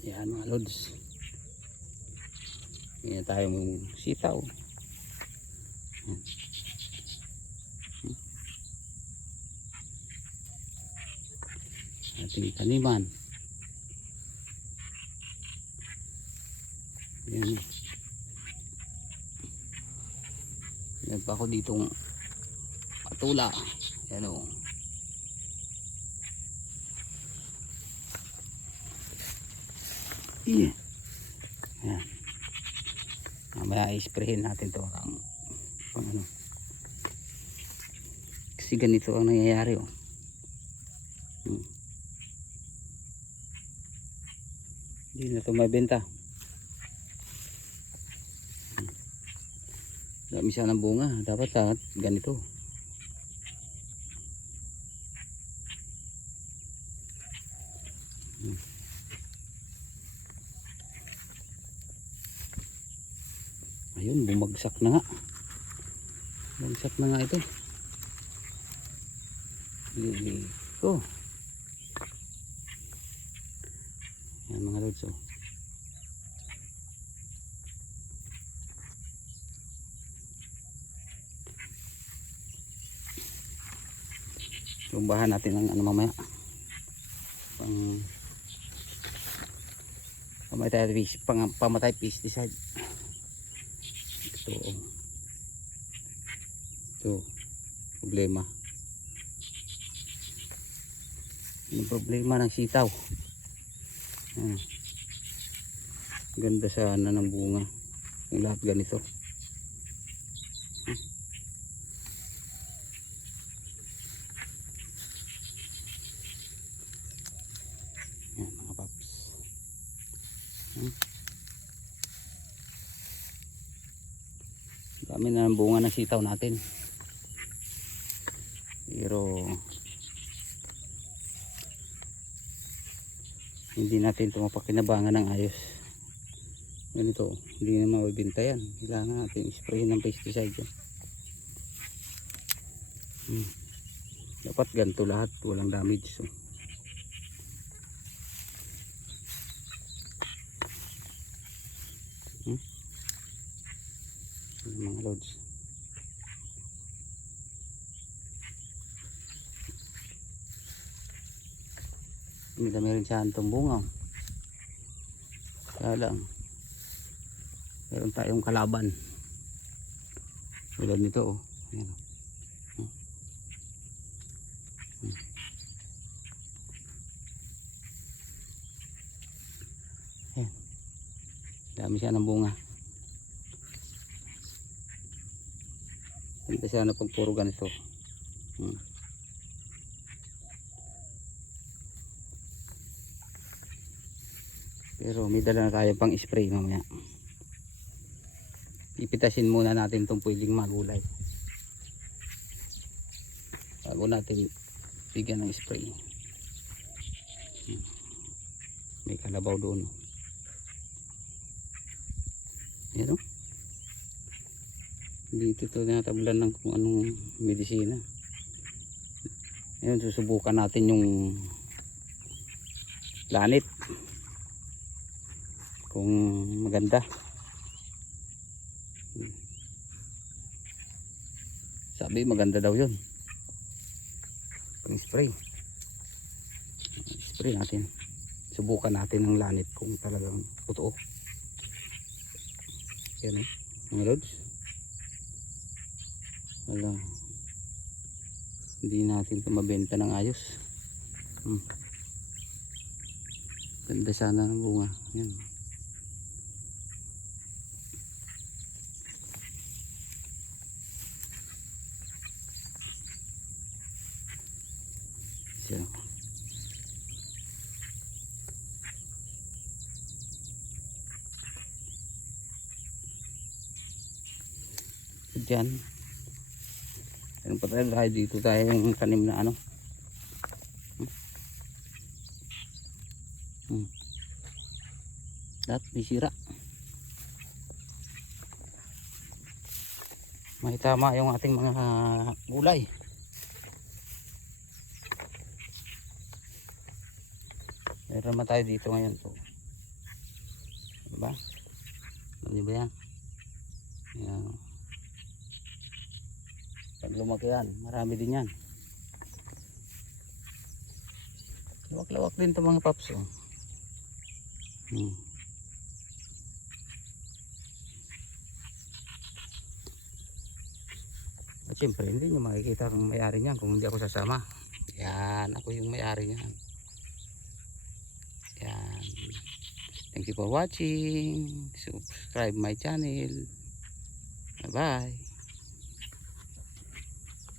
Yan mga lods. Yan tayo mong sitaw. Yan. Hmm. Ating taniman. Yan. Yan pa ako ditong patula. Yan o. Yeah. Yan. Mamaya i-sprayin natin to ang pang ano. Kasi ganito ang nangyayari oh. Hmm. Hindi na to mabenta. Hmm. Dami siya ng bunga. Dapat ah, ganito. Ayun, bumagsak na nga. Bumagsak na nga ito. Lili ko. Yan mga lods oh. Tumbahan natin ang ano mamaya. Pang pamatay fish, pang pamatay pesticide. Oh. Ito. Problema. Yung problema ng sitaw. Ayan. Ganda sana ng bunga. Yung lahat ganito. Hmm. Ayan mga paps. Hmm. Dami na ng bunga ng sitaw natin. Pero hindi natin ito mapakinabangan ng ayos. Ganito, hindi na mabibinta yan. Kailangan natin spray ng pesticide yan. Hmm. Dapat ganito lahat, walang damage. So. Hmm? Mga loads. May dami rin siya antong bunga. Kaya lang, meron tayong kalaban. Tulad nito oh. Ayan. oh. Dami siya ng bunga. Na pag puro ganito. Hmm. Pero may dala na tayo pang spray mamaya. Pipitasin muna natin itong pwedeng magulay. Bago natin bigyan ng spray. Hmm. May kalabaw doon. O. Dito ito natablan ng kung anong medisina. Ngayon susubukan natin yung lanit. Kung maganda. Sabi maganda daw yun. Pang spray. Spray natin. Subukan natin ng lanit kung talagang totoo. Yan o mga lods wala hindi natin ito mabenta ng ayos hmm. ganda sana ng bunga yan siya. Diyan. Ano pa tayo tayo dito tayo yung tanim na ano. Hmm. Lahat may sira. May tama yung ating mga gulay. Meron naman tayo dito ngayon to. Diba? Niyo ba? Yan. Pag lumaki yan, marami din yan. Lawak-lawak din ito mga paps. Oh. Hmm. At syempre, hindi nyo makikita kung may-ari niyan kung hindi ako sasama. Yan, ako yung may-ari niyan. Yan. Thank you for watching. Subscribe my channel. Bye-bye.